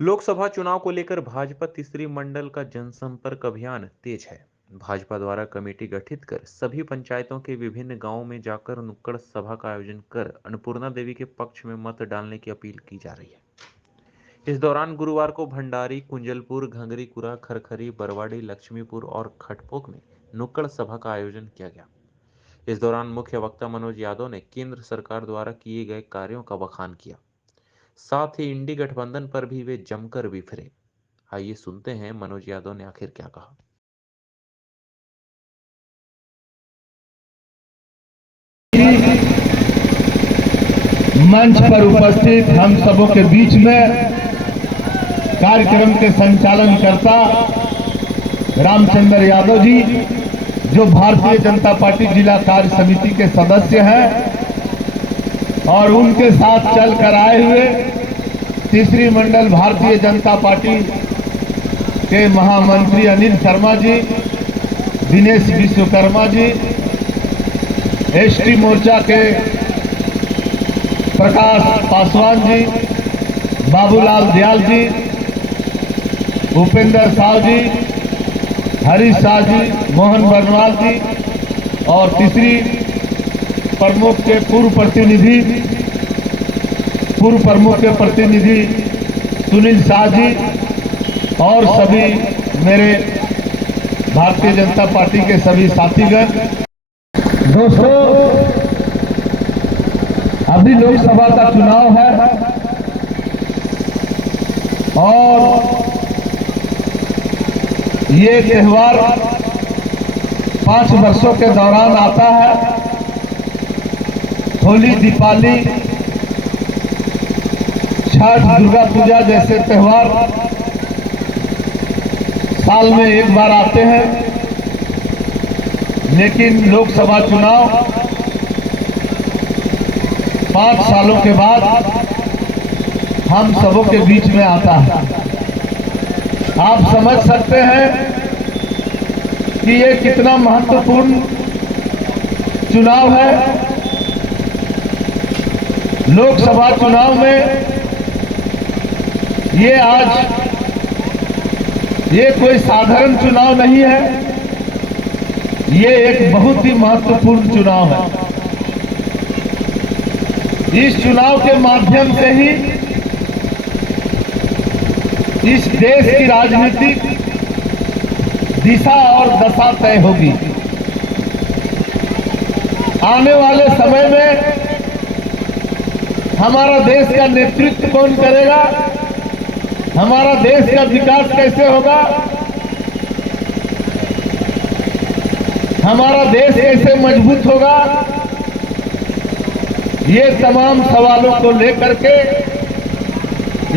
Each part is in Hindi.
लोकसभा चुनाव को लेकर भाजपा तीसरी मंडल का जनसंपर्क अभियान तेज है। भाजपा द्वारा कमेटी गठित कर सभी पंचायतों के विभिन्न गांवों में जाकर नुक्कड़ सभा का आयोजन कर अन्नपूर्णा देवी के पक्ष में मत डालने की अपील की जा रही है। इस दौरान गुरुवार को भंडारी, कुंजलपुर, घंगरीकुरा, खरखरी, बरवाड़ी, लक्ष्मीपुर और खटपोक में नुक्कड़ सभा का आयोजन किया गया। इस दौरान मुख्य वक्ता मनोज यादव ने केंद्र सरकार द्वारा किए गए कार्यों का बखान किया। साथ ही इंडी गठबंधन पर भी वे जमकर बिफरे। आइए सुनते हैं मनोज यादव ने आखिर क्या कहा। मंच पर उपस्थित हम सबों के बीच में कार्यक्रम के संचालन करता रामचंद्र यादव जी, जो भारतीय जनता पार्टी जिला कार्य समिति के सदस्य हैं, और उनके साथ चलकर आए हुए तीसरी मंडल भारतीय जनता पार्टी के महामंत्री अनिल शर्मा जी, दिनेश विश्वकर्मा जी, एसटी मोर्चा के प्रकाश पासवान जी, बाबूलाल दयाल जी, उपेंद्र साव जी, हरीश शाह जी, मोहन बरनवाल जी, और तीसरी प्रमुख के पूर्व प्रमुख के प्रतिनिधि सुनील शाह जी, और सभी मेरे भारतीय जनता पार्टी के सभी साथीगण। दोस्तों, अभी लोकसभा का चुनाव है और ये त्योहार 5 वर्षों के दौरान आता है। होली, दीपावली, छठ, दुर्गा पूजा जैसे त्योहार साल में एक बार आते हैं, लेकिन लोकसभा चुनाव 5 सालों के बाद हम सबों के बीच में आता है। आप समझ सकते हैं कि ये कितना महत्वपूर्ण चुनाव है। लोकसभा चुनाव में ये कोई साधारण चुनाव नहीं है, ये एक बहुत ही महत्वपूर्ण चुनाव है। इस चुनाव के माध्यम से ही इस देश की राजनीतिक दिशा और दशा तय होगी। आने वाले समय में हमारा देश का नेतृत्व कौन करेगा, हमारा देश का विकास कैसे होगा, हमारा देश कैसे मजबूत होगा, ये तमाम सवालों को लेकर के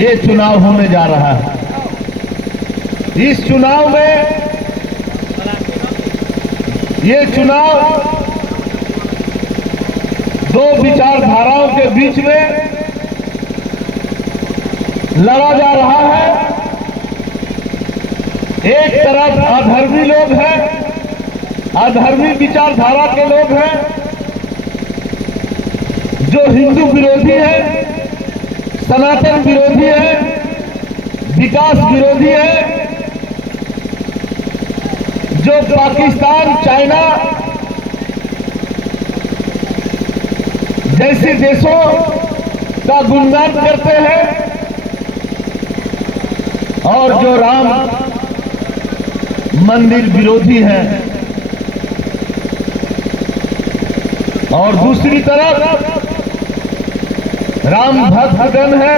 ये चुनाव होने जा रहा है। इस चुनाव में ये चुनाव 2 विचारधाराओं के बीच में लड़ा जा रहा है। एक तरफ अधर्मी लोग हैं, अधर्मी विचारधारा के लोग हैं, जो हिंदू विरोधी है, सनातन विरोधी है, विकास विरोधी है, जो पाकिस्तान, चाइना जैसे देशों का गुणगान करते हैं, और जो राम मंदिर विरोधी है। और दूसरी तरफ राम भक्तगण है,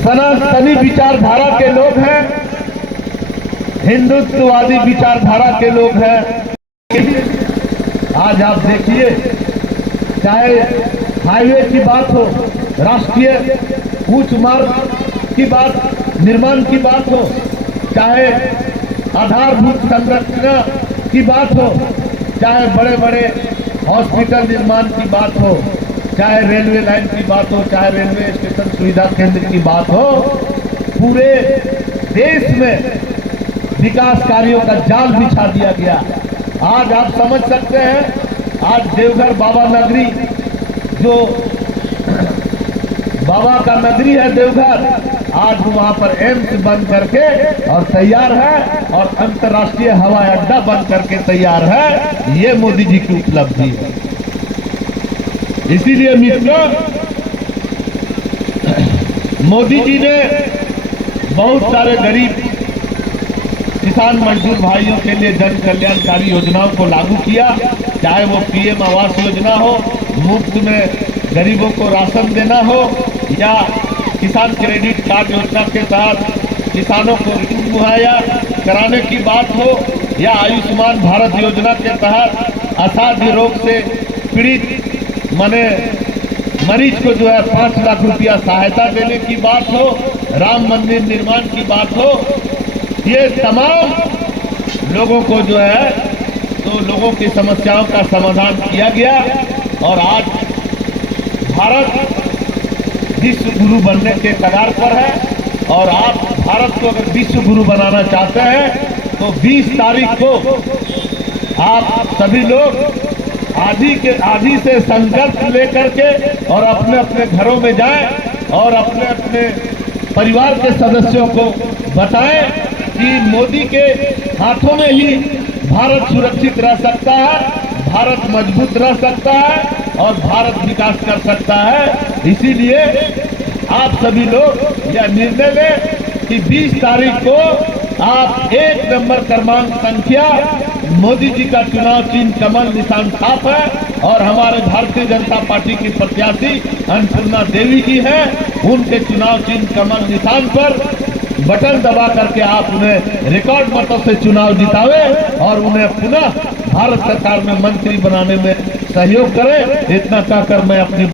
सनातनी विचारधारा के लोग हैं, हिंदुत्ववादी विचारधारा के लोग हैं। आज आप देखिए, चाहे हाईवे की बात हो, राष्ट्रीय उच्च मार्ग की बात, निर्माण की बात हो, चाहे आधारभूत संरचना की बात हो, चाहे बड़े बड़े हॉस्पिटल निर्माण की बात हो, चाहे रेलवे लाइन की बात हो, चाहे रेलवे स्टेशन सुविधा केंद्र की बात हो, पूरे देश में विकास कार्यों का जाल बिछा दिया गया। आज आप समझ सकते हैं, आज देवघर बाबा नगरी जो बाबा का नगरी है देवघर, आज वहां पर एम्स बन करके और तैयार है और अंतर्राष्ट्रीय हवाई अड्डा बन करके तैयार है। ये मोदी जी की उपलब्धि है। इसीलिए मित्रों, मोदी जी ने बहुत सारे गरीब किसान मजदूर भाइयों के लिए जन कल्याणकारी योजनाओं को लागू किया, चाहे वो पीएम आवास योजना हो, मुफ्त में गरीबों को राशन देना हो, या किसान क्रेडिट कार्ड योजना के तहत किसानों को ऋण मुहैया कराने की बात हो, या आयुष्मान भारत योजना के तहत असाध्य रोग से पीड़ित मरीज को जो है 5 लाख रुपया सहायता देने की बात हो, राम मंदिर निर्माण की बात हो, ये तमाम लोगों को जो है तो लोगों की समस्याओं का समाधान किया गया। और आज भारत विश्व गुरु बनने के कगार पर है। और आप भारत को अगर विश्व गुरु बनाना चाहते हैं तो 20 तारीख को आप सभी लोग आदि से संकल्प लेकर के और अपने अपने घरों में जाएं और अपने अपने परिवार के सदस्यों को बताएं कि मोदी के हाथों में ही भारत सुरक्षित रह सकता है, भारत मजबूत रह सकता है और भारत विकास कर सकता है। इसीलिए आप सभी लोग यह निर्णय लें कि 20 तारीख को आप 1 नंबर क्रमांक संख्या मोदी जी का चुनाव चिन्ह कमल निशान साफ है और हमारे भारतीय जनता पार्टी की प्रत्याशी अन्नपूर्णा देवी जी हैं। उनके चुनाव चिन्ह कमल निशान पर बटन दबा करके आप उन्हें रिकॉर्ड मतों से चुनाव जितावे और उन्हें पुनः भारत सरकार में मंत्री बनाने में सहयोग करें। इतना कहकर मैं अपनी